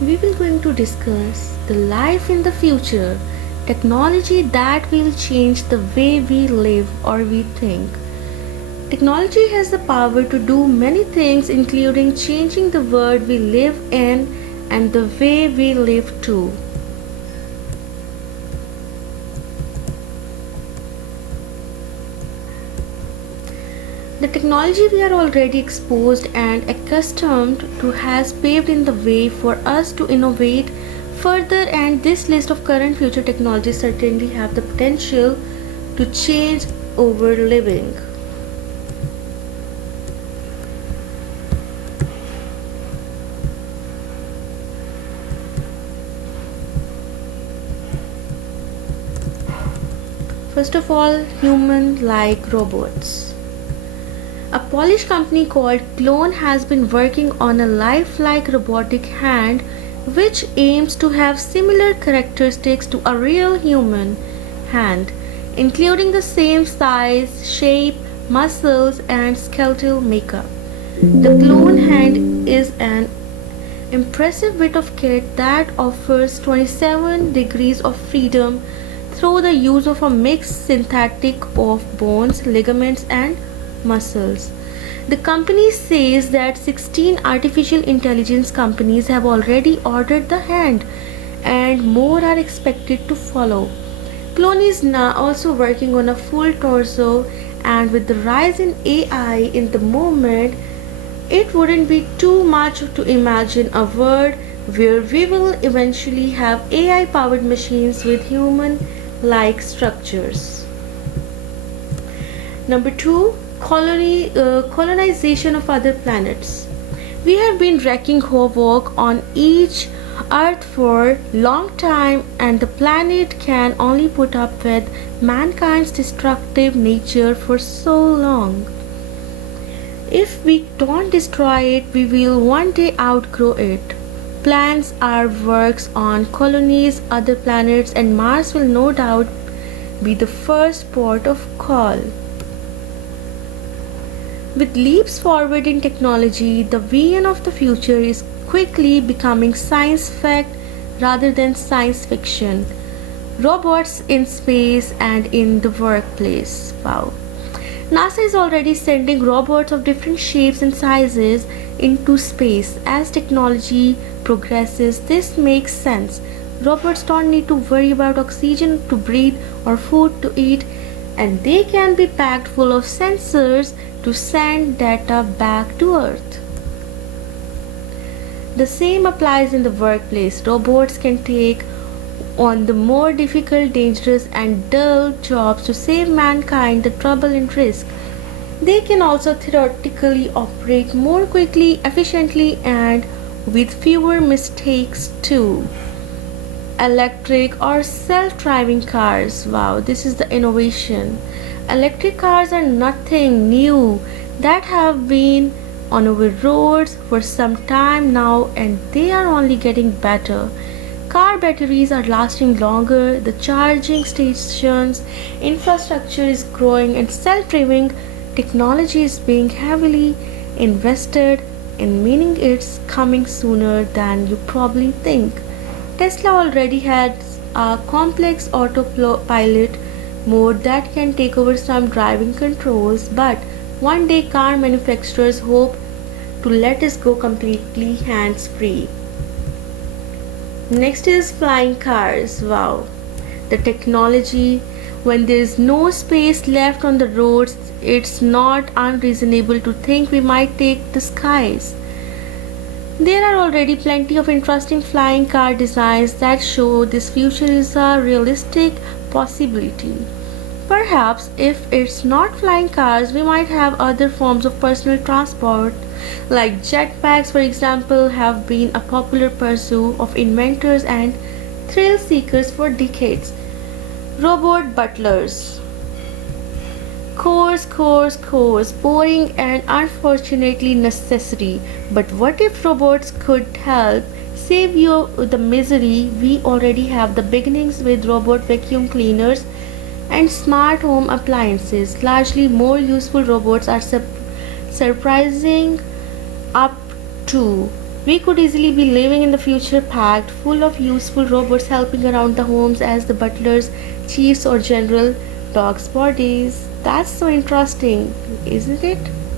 We will going to discuss the life in the future, technology that will change the way we live or we think. Technology has the power to do many things, including changing the world we live in and the way we live too. The technology we are already exposed and accustomed to has paved in the way for us to innovate further, and this list of current future technologies certainly have the potential to change our living. First of all, human like robots. A Polish company called Clone has been working on a lifelike robotic hand which aims to have similar characteristics to a real human hand, including the same size, shape, muscles, and skeletal makeup. The clone hand is an impressive bit of kit that offers 27 degrees of freedom through the use of a mixed synthetic of bones, ligaments, and muscles. The company says that 16 artificial intelligence companies have already ordered the hand and more are expected to follow. Clone is now also working on a full torso, and with the rise in AI in the moment, it wouldn't be too much to imagine a world where we will eventually have AI powered machines with human like structures. Number two, colonization of other planets. We have been wreaking havoc on each Earth for long time, and the planet can only put up with mankind's destructive nature for so long. If we don't destroy it, we will one day outgrow it. Plans are works on colonies, other planets, and Mars will no doubt be the first port of call. With leaps forward in technology, the vision of the future is quickly becoming science fact rather than science fiction. Robots in space and in the workplace. Wow. NASA is already sending robots of different shapes and sizes into space. As technology progresses, this makes sense. Robots don't need to worry about oxygen to breathe or food to eat, and they can be packed full of sensors to send data back to Earth. The same applies in the workplace. Robots can take on the more difficult, dangerous, and dull jobs to save mankind the trouble and risk. They can also theoretically operate more quickly, efficiently, and with fewer mistakes too. Electric or self-driving cars. Wow, this is the innovation. Electric cars are nothing new that have been on our roads for some time now, and they are only getting better. Car batteries are lasting longer, the charging stations infrastructure is growing, and self-driving technology is being heavily invested in, meaning it's coming sooner than you probably think. Tesla already has a complex autopilot mode that can take over some driving controls, but one day car manufacturers hope to let us go completely hands free. Next is flying cars. Wow. The technology, when there is no space left on the roads, it's not unreasonable to think we might take the skies. There are already plenty of interesting flying car designs that show this future is a realistic possibility. Perhaps if it's not flying cars, we might have other forms of personal transport, like jetpacks, for example, have been a popular pursuit of inventors and thrill seekers for decades. Robot butlers. Course, boring and unfortunately necessary. But what if robots could help save you the misery? We already have the beginnings with robot vacuum cleaners and smart home appliances. Largely more useful robots are surprising up to. We could easily be living in the future packed full of useful robots helping around the homes as the butlers, chiefs, or general dogs' bodies. That's so interesting, isn't it?